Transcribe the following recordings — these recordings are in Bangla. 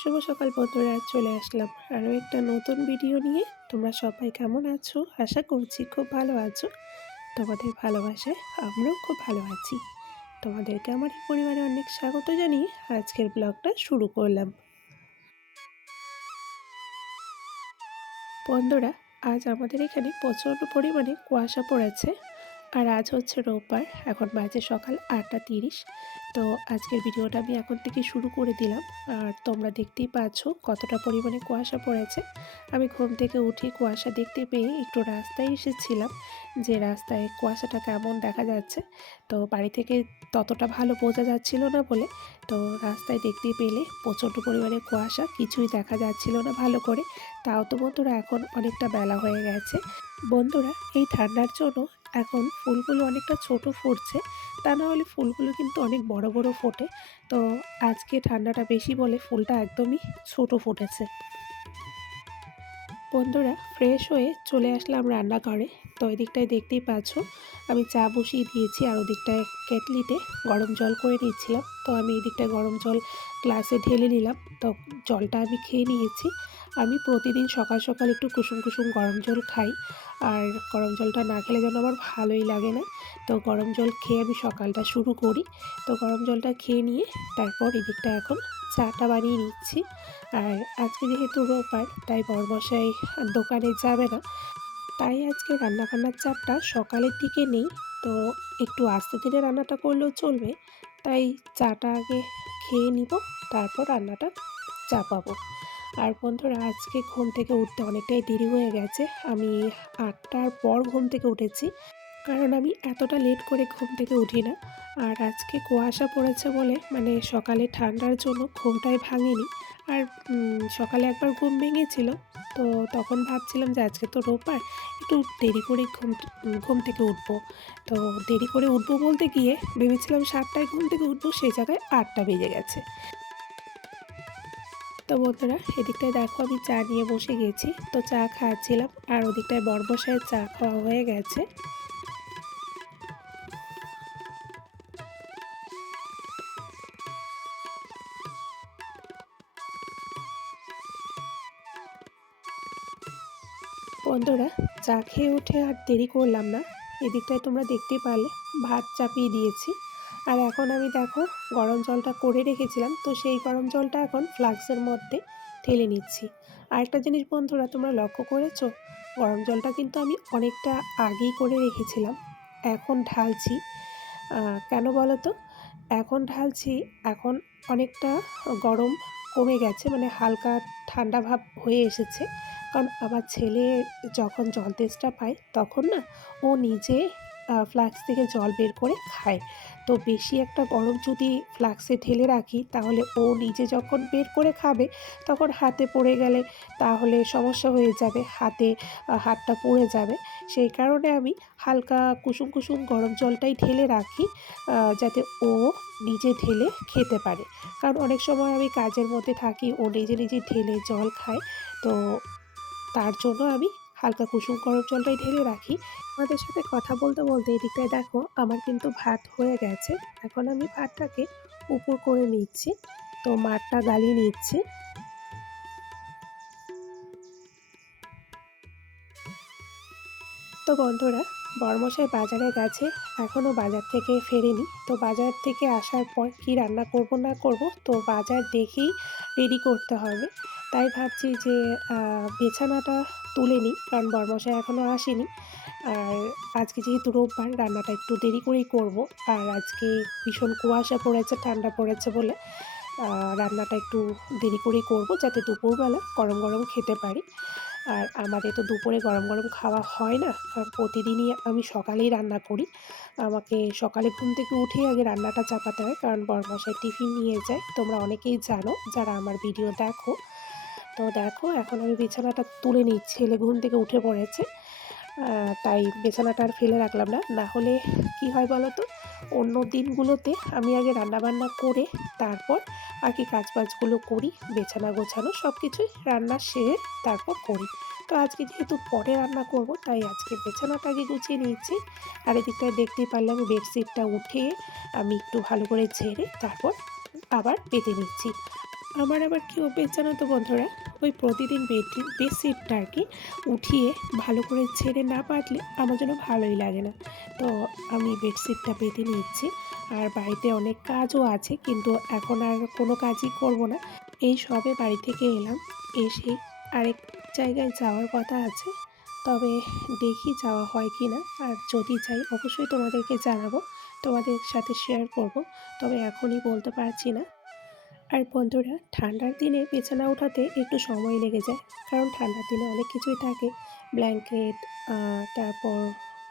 শুভ সকাল বন্ধুরা, চলে আসলাম আরও একটা নতুন ভিডিও নিয়ে। তোমরা সবাই কেমন আছো? আশা করছি খুব ভালো আছো। তোমাদের ভালোবাসায় আমরাও খুব ভালো আছি। তোমাদেরকে আমার এই পরিবারে অনেক স্বাগত জানিয়ে আজকের ব্লগটা শুরু করলাম। বন্ধুরা, আজ আমাদের এখানে প্রচণ্ড পরিমাণে কুয়াশা পড়েছে। আর আজ হচ্ছে রোববার, এখন বাজে সকাল আটটা তিরিশ। তো আজকের ভিডিওটা আমি এখন থেকে শুরু করে দিলাম। আর তোমরা দেখতেই পাচ্ছ কতটা পরিমাণে কুয়াশা পড়েছে। আমি ঘুম থেকে উঠে কুয়াশা দেখতে পেয়ে একটু রাস্তায় এসেছিলাম যে রাস্তায় কুয়াশাটা কেমন দেখা যাচ্ছে। তো বাড়ি থেকে ততটা ভালো বোঝা যাচ্ছিল না বলে, তো রাস্তায় দেখতে পেলে প্রচণ্ড পরিমাণে কুয়াশা, কিছুই দেখা যাচ্ছিল না ভালো করে। তাও তো বন্ধুরা, এখন অনেকটা বেলা হয়ে গেছে। বন্ধুরা, এই ঠান্ডার জন্য এখন ফুলগুলো অনেকটা ছোট ফুটছে, তা না হলে ফুলগুলো কিন্তু অনেক বড় বড় ফোটে। তো আজকে ঠান্ডাটা বেশি বলে ফুলটা একদমই ছোট ফুটেছে। বন্ধুরা ফ্রেশ হয়ে চলে আসলাম রান্নাঘরে। তো ওই দিকটায় দেখতেই পাচ্ছ, আমি চা বসিয়ে দিয়েছি আর ওদিকটায় কেটলিতে গরম জল করে নিচ্ছিলাম। তো আমি এই দিকটায় গরম জল গ্লাসে ঢেলে নিলাম। তো জলটা আমি খেয়ে নিয়েছি। আমি প্রতিদিন সকাল সকাল একটু কুসুম কুসুম গরম জল খাই। আর গরম জলটা না খেলে যেন আমার ভালোই লাগে না। তো গরম জল খেয়ে আমি সকালটা শুরু করি। তো গরম জলটা খেয়ে নিয়ে তারপর এদিকটা এখন চাটা বানিয়ে নিচ্ছি। আর আজকে যেহেতু রোববার, তাই বরমশাই দোকানে যাবে না। তাই আজকে রান্নাবান্নার চাপটা সকালের দিকে নেই। তো একটু আস্তে ধীরে রান্নাটা করলেও চলবে। তাই চাটা আগে খেয়ে নিব, তারপর রান্নাটা চাপাবো। আর বন্ধুরা, আজকে ঘুম থেকে উঠতে অনেকটাই দেরি হয়ে গেছে। আমি আটটার পর ঘুম থেকে উঠেছি, কারণ আমি এতটা লেট করে ঘুম থেকে উঠি না। আর আজকে কুয়াশা পড়েছে বলে মানে সকালে ঠান্ডার জন্য ঘুমটাই ভাঙেনি। আর সকালে একবার ঘুম ভেঙেছিল, তো তখন ভাবছিলাম যে আজকে তো রোববার, একটু দেরি করে ঘুম ঘুম থেকে উঠবো। তো দেরি করে উঠবো বলতে গিয়ে ভেবেছিলাম সাতটায় ঘুম থেকে উঠবো, সেই জায়গায় আটটা বেজে গেছে। তো বন্ধুরা, এদিকটায় দেখো আমি চা নিয়ে বসে গেছি। তো চা খাওয়াচ্ছিলাম আর ওদিকটায় বরবসায় চা খাওয়া হয়ে গেছে। বন্ধুরা, চা খেয়ে উঠে আর দেরি করলাম না। এদিকটায় তোমরা দেখতে পারলে, ভাত চাপিয়ে দিয়েছি। আর এখন আমি দেখো গরম জলটা করে রেখেছিলাম, তো সেই গরম জলটা এখন ফ্লাক্সের মধ্যে ঢেলে নিচ্ছি। আরেকটা জিনিস বন্ধুরা, তোমরা লক্ষ্য করেছ? গরম জলটা কিন্তু আমি অনেকটা আগেই করে রেখেছিলাম, এখন ঢালছি। কেন বলো তো? এখন ঢালছি, এখন অনেকটা গরম কমে গেছে মানে হালকা ঠান্ডা ভাব হয়ে এসেছে। কারণ আমার ছেলে যখন জল তেজটা পায়, তখন না ও নিজে ফ্লাক্স থেকে জল বের করে খায়। তো বেশি একটা গরম যদি ফ্লাক্সে ঢেলে রাখি, তাহলে ও নিজে যখন বের করে খাবে, তখন হাতে পড়ে গেলে তাহলে সমস্যা হয়ে যাবে, হাতে হাতটা পড়ে যাবে। সেই কারণে আমি হালকা কুসুম কুসুম গরম জলটাই ঢেলে রাখি যাতে ও নিজে ঢেলে খেতে পারে। কারণ অনেক সময় আমি কাজের মধ্যে থাকি, ও নিজে নিজে ঢেলে জল খায়, তো তার জন্য আমি হালকা কুসুম গরম জলটাই ঢেলে রাখি। আমাদের সাথে কথা বলতে বলতে এদিকটায় দেখো, আমার কিন্তু ভাত হয়ে গেছে। এখন আমি ভাতটাকে উপর করে নিচ্ছি। তো মাঠটা গালিয়ে নিচ্ছি। তো বন্ধুরা, বর্মশাই বাজারে গেছে এখনও বাজার থেকে ফেরেনি। তো বাজার থেকে আসার পর কি রান্না করব না করব, তো বাজার দেখেই রেডি করতে হবে। তাই ভাবছি যে বিছানাটা তুলে নিই। কারণ বরমশাই এখনও আসেনি। আর আজকে যেহেতু রোববার, রান্নাটা একটু দেরি করেই করব। আর আজকে ভীষণ কুয়াশা পড়েছে, ঠান্ডা পড়েছে বলে রান্নাটা একটু দেরি করেই করব যাতে দুপুরবেলা গরম গরম খেতে পারি। আর আমাদের তো দুপুরে গরম গরম খাওয়া হয় না। কারণ প্রতিদিনই আমি সকালেই রান্না করি। আমাকে সকালে ঘুম থেকে উঠেই আগে রান্নাটা চাপাতে হয়। কারণ বরমশাই টিফিন নিয়ে যায়। তোমরা অনেকেই জানো, যারা আমার ভিডিও দেখো তো দেখো, এখন আমি বিছানাটা তুলে নিচ্ছি ছেলে ঘুম থেকে উঠে পড়েছে। তাই বিছানাটা আর ফেলে রাখলাম না। না হলে কি হয় বলো তো? অন্য দিনগুলোতে আমি আগে রান্নাবান্না করে, তারপর আর কি কাজবাজগুলো করি, বেছানা গোছানো সব কিছুই রান্না সেরে তারপর করি। তো আজকে যেহেতু পরে রান্না করব, তাই আজকে বেছানাটা আগে গুছিয়ে নিয়েছি। আর এদিকটায় দেখতেই পারলে আমি বেডশিটটা উঠে আমি একটু ভালো করে ঝেড়ে তারপর আবার পেতে নিচ্ছি। আমার আবার কী অভ্যেস জানো তো বন্ধুরা? ওই প্রতিদিন বেড বেডশিটটা আর কি উঠিয়ে ভালো করে ছেড়ে না পাতলে আমার জন্য ভালোই লাগে না। তো আমি বেডশিটটা পেতে নিচ্ছি। আর বাড়িতে অনেক কাজও আছে, কিন্তু এখন আর কোনো কাজই করব না। এই সবে বাড়ি থেকে এলাম, এসে আরেক জায়গায় যাওয়ার কথা আছে। তবে দেখি যাওয়া হয় কি না। আর যদি যাই, অবশ্যই তোমাদেরকে জানাব, তোমাদের সাথে শেয়ার করব। তবে এখনই বলতে পারছি না। আর বন্ধুরা, ঠান্ডার দিনে বিছানা ওঠাতে একটু সময় লেগে যায়, কারণ ঠান্ডার দিনে অনেক কিছুই থাকে। ব্ল্যাঙ্কেট তারপর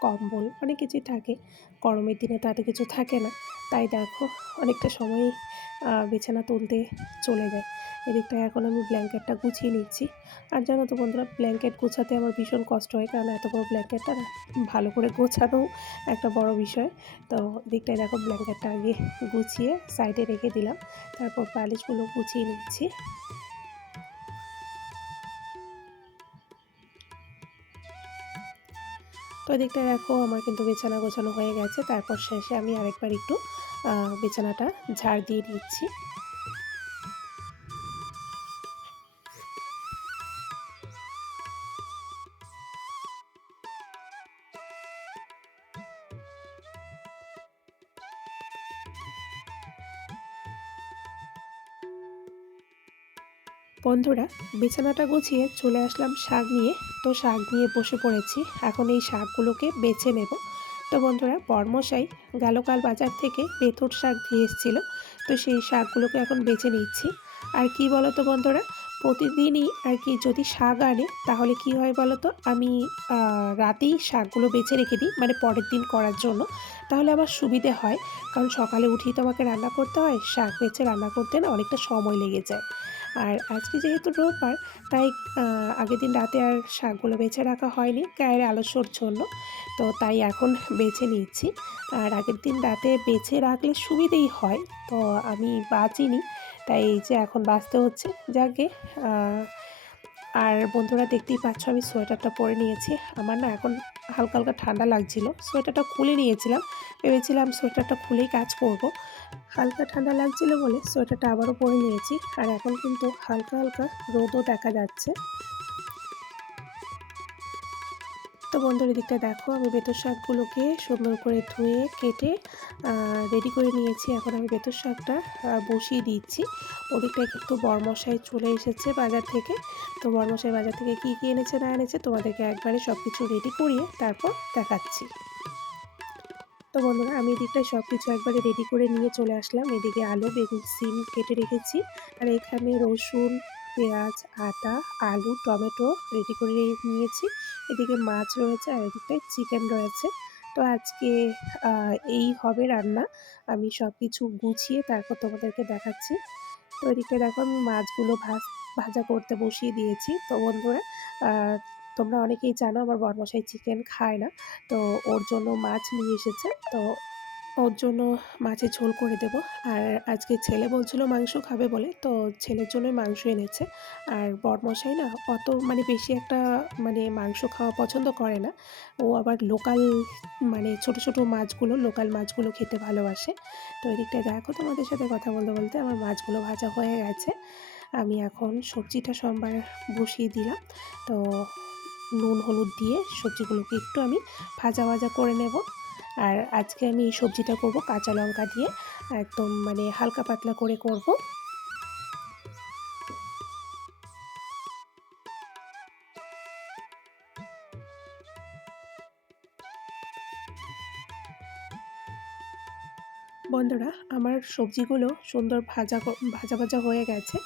কম্বল অনেক কিছুই থাকে। গরমের দিনে তাতে কিছু থাকে না। তাই দেখো, অনেকটা সময় বিছানা তুলতে চলে যায়। এদিকটায় এখন আমি ব্ল্যাঙ্কেটটা গুছিয়ে নিচ্ছি। আর জানো তো বন্ধুরা, ব্ল্যাঙ্কেট গোছাতে আমার ভীষণ কষ্ট হয়, কারণ এত বড় ব্ল্যাঙ্কেটটা না, ভালো করে গোছানো একটা বড় বিষয়। তো দিকটায় দেখো, ব্ল্যাঙ্কেটটা আগে গুছিয়ে সাইডে রেখে দিলাম। তারপর বালিশগুলো গুছিয়ে নিচ্ছি। তো এদিকটা দেখো, আমার কিন্তু বিছানা গোছানো হয়ে গেছে। তারপর শেষে আমি আরেকবার একটু বিছানাটা ঝাড় দিয়ে দিচ্ছি বন্ধুরা, বিছানাটা গুছিয়ে চলে আসলাম শাক নিয়ে। তো শাক নিয়ে বসে পড়েছি। এখন এই শাকগুলোকে বেছে নেব। তো বন্ধুরা, বর্মশাই গালোকাল বাজার থেকে বেথুর শাক দিয়ে এসেছিল। তো সেই শাকগুলোকে এখন বেছে নিচ্ছি। আর কি বলো তো বন্ধুরা, প্রতিদিনই আর কি যদি শাক আনে, তাহলে কি হয় বলো তো আমি রাতেই শাকগুলো বেছে রেখে দিই মানে পরের দিন করার জন্য। তাহলে আমার সুবিধে হয়। কারণ সকালে উঠেই তো আমাকে রান্না করতে হয়, শাক বেছে রান্না করতে না অনেকটা সময় লেগে যায়। আর আজকে যেহেতু রোববার, তাই আগের দিন রাতে আর শাকগুলো বেছে রাখা হয়নি। গায়ের আলস্যর জন্য। তো তাই এখন বেছে নিচ্ছি আর আগের দিন রাতে বেছে রাখলে সুবিধেই হয়। তো আমি বাঁচিনি। তাই এই যে এখন বাঁচতে হচ্ছে। যাকে আর বন্ধুরা দেখতেই পাচ্ছ, আমি সোয়েটারটা পরে নিয়েছি। আমার না এখন হালকা হালকা ঠান্ডা লাগছিল। সোয়েটারটা খুলে নিয়েছিলাম। ভেবেছিলাম সোয়েটারটা খুলেই কাজ করব। হালকা ঠান্ডা লাগছিল বলে সোয়েটারটা আবারও পরে নিয়েছি। আর এখন কিন্তু হালকা হালকা রোদও দেখা যাচ্ছে। তো বন্ধুর দিকটা দেখো, আমি বেতর শাকগুলোকে সুন্দর করে ধুয়ে কেটে রেডি করে নিয়েছি। এখন আমি বেতর শাকটা বসিয়ে দিচ্ছি। ওদিকটায় কিন্তু বরমশাই চলে এসেছে বাজার থেকে। তো বরমশাই বাজার থেকে কী কী এনেছে না এনেছে তোমাদেরকে একবারে সব কিছু রেডি করিয়ে তারপর দেখাচ্ছি। তো বন্ধুরা, আমি এদিকটায় সব কিছু একবারে রেডি করে নিয়ে চলে আসলাম। এদিকে আলু, বেগুন, সিম কেটে রেখেছি। আর এখানে রসুন পেঁয়াজ আটা আলু, টমেটো রেডি করে নিয়েছি। এদিকে মাছ রয়েছে আর এদিকটায় চিকেন রয়েছে। তো আজকে এই হবে রান্না। আমি সব কিছু গুছিয়ে তারপর তোমাদেরকে দেখাচ্ছি। তো এদিকে দেখো আমি মাছগুলো ভাজ, ভাজা করতে বসিয়ে দিয়েছি। তো বন্ধুরা তোমরা অনেকেই জানো আমার বরমশাই চিকেন খায় না। তো ওর জন্য মাছ নিয়ে এসেছে। তো ওর জন্য মাছের ঝোল করে দেব। আর আজকে ছেলে বলছিল মাংস খাবে বলে, তো ছেলের জন্যই মাংস এনেছে। আর বরমশাই না অত মানে বেশি একটা মানে মাংস খাওয়া পছন্দ করে না। ও আবার লোকাল মানে ছোট ছোট মাছগুলো, লোকাল মাছগুলো খেতে ভালোবাসে। তো এদিকটা দেখো তোমাদের সাথে কথা বলতে বলতে আমার মাছগুলো ভাজা হয়ে গেছে। আমি এখন সবজিটা সোমবার বসিয়ে দিলাম। তো নুন, হলুদ দিয়ে সবজিগুলোকে একটু আমি ভাজা ভাজা করে নেব। আর আজকে আমি এই সবজিটা করব কাঁচা লঙ্কা দিয়ে, একদম মানে হালকা পাতলা করে করব। বন্ধুরা, আমার সবজিগুলো সুন্দর ভাজা ভাজা ভাজা হয়ে গেছে।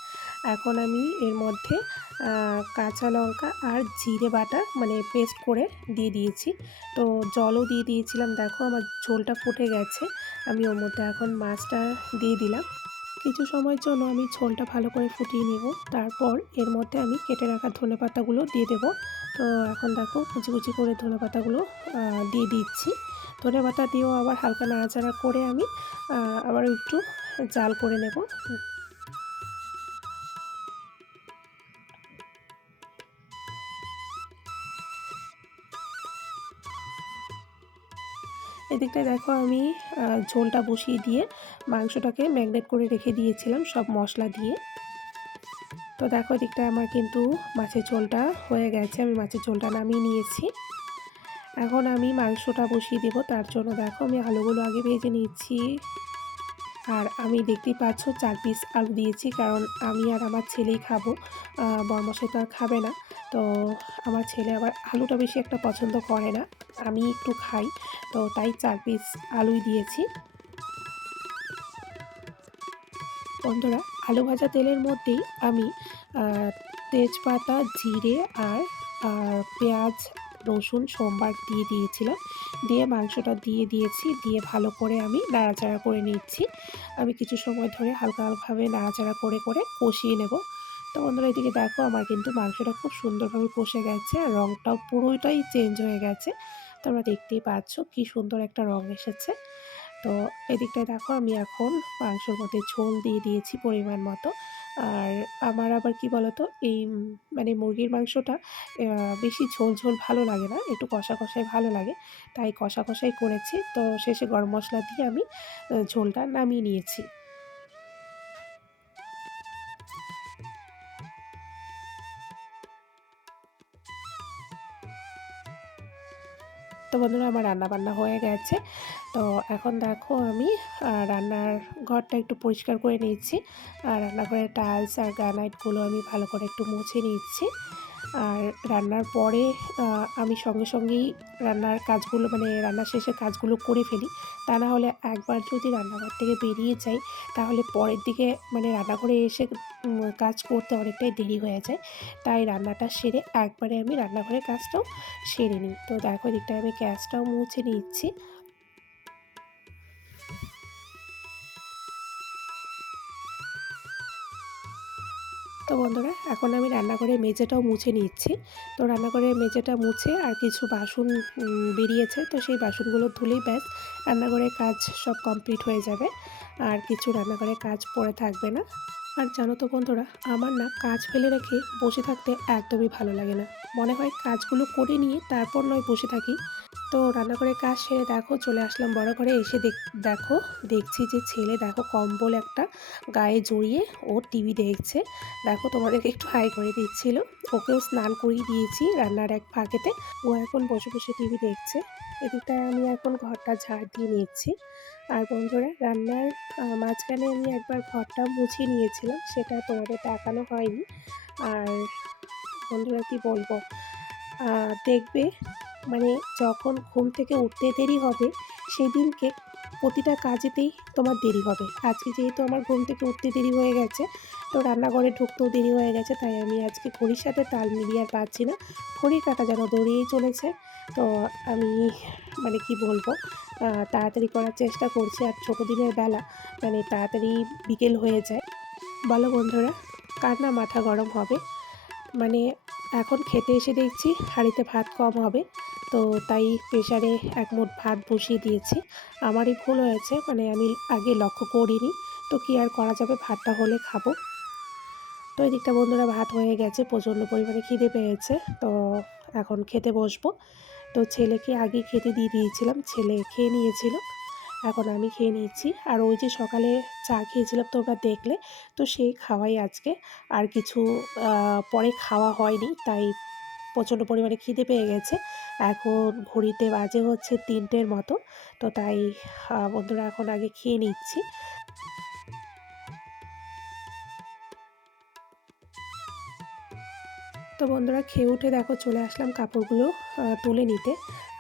এখন আমি এর মধ্যে কাঁচা লঙ্কা আর জিরে বাটা মানে পেস্ট করে দিয়ে দিয়েছি। তো জলও দিয়ে দিয়েছিলাম। দেখো আমার ঝোলটা ফুটে গেছে। আমি ওর মধ্যে এখন মাছটা দিয়ে দিলাম। কিছু সময়ের জন্য আমি ঝোলটা ভালো করে ফুটিয়ে নেব। তারপর এর মধ্যে আমি কেটে রাখা ধনে পাতাগুলো দিয়ে দেব। তো এখন দেখো কুচি কুচি করে ধনে পাতাগুলো দিয়ে দিচ্ছি। ধনে পাতা দিয়েও আবার হালকা নাড়াচাড়া করে আমি আবার একটু জাল করে নেব। এদিকটায় দেখো আমি ঝোলটা বসিয়ে দিয়ে মাংসটাকে ম্যাগনেট করে রেখে দিয়েছিলাম সব মশলা দিয়ে। তো দেখো এদিকটা আমার কিন্তু মাছের ঝোলটা হয়ে গেছে, আমি মাছের ঝোলটা নামিয়ে নিয়েছি। এখন আমি মাংসটা বসিয়ে দেবো, তার জন্য দেখো আমি আলুগুলো আগে ভেজে নিচ্ছি। আর আমি দেখতেই পাচ্ছ চার পিস আলু দিয়েছি, কারণ আমি আর আমার ছেলেই খাব। বরমশাই তো আর খাবে না। তো আমার ছেলে আবার আলুটা বেশি একটা পছন্দ করে না। আমি একটু খাই। তো তাই চার পিস আলুই দিয়েছি। বন্ধুরা, আলু ভাজা তেলের মধ্যেই আমি তেজপাতা, জিরে আর পেঁয়াজ রসুন সোমবার দিয়ে দিয়েছিলাম। দিয়ে মাংসটা দিয়ে দিয়েছি, দিয়ে ভালো করে আমি নাড়াচাড়া করে নিচ্ছি। আমি কিছু সময় ধরে হালকা হালকাভাবে নাড়াচাড়া করে করে কষিয়ে নেব। তো বন্ধুরা, এদিকে দেখো আমার কিন্তু মাংসটা খুব সুন্দরভাবে কষে গেছে আর রঙটাও পুরোটাই চেঞ্জ হয়ে গেছে। তোমরা দেখতেই পাচ্ছ কি সুন্দর একটা রঙ এসেছে। তো এদিকটায় দেখো আমি এখন মাংসর মধ্যে ঝোল দিয়ে দিয়েছি পরিমাণ মতো। আর আমার আবার কি বলতো, এই মানে মুরগির মাংসটা বেশি ঝোল ঝোল ভালো লাগে না, একটু কষা কষাই ভালো লাগে। তাই কষা কষাই করেছি। তো শেষে গরম মশলা দিয়ে আমি ঝোলটা নামিয়ে নিয়েছি। তো বন্ধুরা আমার রান্না বান্না হয়ে গেছে। তো এখন দেখো আমি রান্নার ঘরটা একটু পরিষ্কার করে নিচ্ছি। আর রান্নাঘরের টাইলস আর গ্রানাইটগুলো আমি ভালো করে একটু মুছে নিচ্ছি। আর রান্নার পরে আমি সঙ্গে সঙ্গেই রান্নার কাজগুলো মানে রান্নার শেষে কাজগুলো করে ফেলি। তা না হলে একবার যদি রান্নাঘর থেকে বেরিয়ে যাই, তাহলে পরের দিকে মানে রান্নাঘরে এসে কাজ করতে অনেকটাই দেরি হয়ে যায়। তাই রান্নাটা সেরে একবারে আমি রান্নাঘরের কাজটাও সেরে নিই। তো দেখো দিকটায় আমি গ্যাসটাও মুছে নিচ্ছি। তো বন্ধুরা, এখন আমি রান্নাঘরের মেঝেটাও মুছে নিচ্ছি। তো রান্নাঘরের মেঝেটা মুছে আর কিছু বাসন বেরিয়েছে। তো সেই বাসনগুলো ধুলেই ব্যাস, রান্নাঘরের কাজ সব কমপ্লিট হয়ে যাবে। আর কিছু রান্নাঘরের কাজ পড়ে থাকবে না। আর জানো তো বন্ধুরা, আমার না কাজ ফেলে রেখে বসে থাকতে একদমই ভালো লাগে না। মনে হয় কাজগুলো করে নিয়ে তারপর নয় বসে থাকি। তো রান্নাঘরের কাজ সেরে দেখো, চলে আসলাম বড় ঘরে। এসে দেখো দেখছি যে ছেলে দেখো কম্বল একটা গায়ে জড়িয়ে ও টিভি দেখছে। দেখো তোমাদেরকে একটু হাই করে দিচ্ছিল। ওকেও স্নান করিয়ে দিয়েছি রান্নার এক ফাঁকেতে। ও এখন বসে বসে টিভি দেখছে। এদিকটা আমি এখন ঘরটা ঝাড় দিয়ে নিচ্ছি। আর বন্ধুরা, রান্নার মাঝখানে আমি একবার ঘরটা মুছে নিয়েছিলাম, সেটা তোমাদের দেখানো হয়নি। আর বন্ধুরা কি বলব? দেখবে মানে যখন ঘুম থেকে উঠতে দেরি হবে, সেদিনকে প্রতিটা কাজেতেই তোমার দেরি হবে। আজকে যেহেতু আমার ঘুম থেকে উঠতে দেরি হয়ে গেছে, তো রান্নাঘরে ঢুকতেও দেরি হয়ে গেছে, তাই আমি আজকে ঘড়ির সাথে তাল মিলিয়ে আর পাচ্ছি না। ঘড়ির কাটা যেন দৌড়িয়েই চলেছে, তো আমি মানে কি বলব তাড়াতাড়ি করার চেষ্টা করছি। আর ছোটো দিনের বেলা মানে তাড়াতাড়ি বিকেল হয়ে যায়। বলো বন্ধুরা, কার না মাথা গরম হবে? মানে এখন খেতে এসে দেখছি হাঁড়িতে ভাত কম হবে, তো তাই প্রেশারে এক মোট ভাত বসিয়ে দিয়েছি। আমারই ভুল হয়েছে মানে আমি আগে লক্ষ্য করিনি, তো কি আর করা যাবে, ভাতটা হলে খাব। তো এই দিকটা বন্ধুরা ভাত হয়ে গেছে, প্রচণ্ড পরিমাণে খিদে পেয়েছে, তো এখন খেতে বসবো। তো ছেলেকে আগে খেতে দিয়ে দিয়েছিলাম, ছেলে খেয়ে নিয়েছিল। এখন আমি খেয়ে নিচ্ছি আর ওই যে সকালে চা খেয়েছিলাম তোমরা দেখলে, তো সেই খাওয়াই আজকে। আর কিছু পরে খাওয়া হয়নি, তাই প্রচণ্ড পরিমাণে খিদে পেয়ে গেছে। এখন ঘড়িতে বাজে হচ্ছে তিনটের মতো, তো তাই বন্ধুরা এখন আগে খেয়ে নিচ্ছি। তো বন্ধুরা খেয়ে উঠে দেখো চলে আসলাম কাপড়গুলো তুলে নিতে।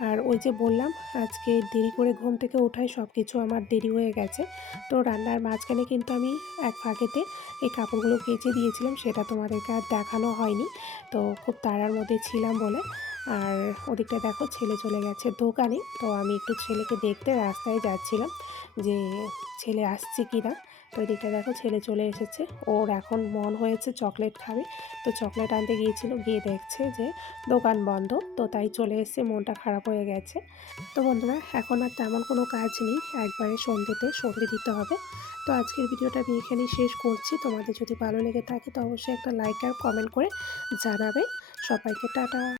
আর ওই যে বললাম, আজকে দেরি করে ঘুম থেকে ওঠায় সব কিছু আমার দেরি হয়ে গেছে। তো রান্নার মাঝখানে কিন্তু আমি এক ফাঁকেতে এই কাপড়গুলো কেচে দিয়েছিলাম, সেটা তোমাদেরকে আর দেখানো হয়নি। তো খুব তাড়ার মধ্যে ছিলাম বলে। আর ওদিকটা দেখো, ছেলে চলে গেছে দোকানে। তো আমি একটু ছেলেকে দেখতে রাস্তায় যাচ্ছিলাম যে ছেলে আসছে কি না তো দিকটা দেখো ছেলে চলে এসেছে। ওর এখন মন হয়েছে চকলেট খাবে। তো চকলেট আনতে গিয়েছিল, গিয়ে দেখছে যে দোকান বন্ধ, তো তাই চলে এসছে, মনটা খারাপ হয়ে গেছে। তো বন্ধুরা, এখন আর তেমন কোনো কাজ নেই। একবারে সন্ধ্যেতে সন্ধে দিতে হবে। তো আজকের ভিডিওটা আমি এখানেই শেষ করছি। তোমাদের যদি ভালো লেগে থাকে তো অবশ্যই একটা লাইক আর কমেন্ট করে জানাবে। সবাইকে টাটা।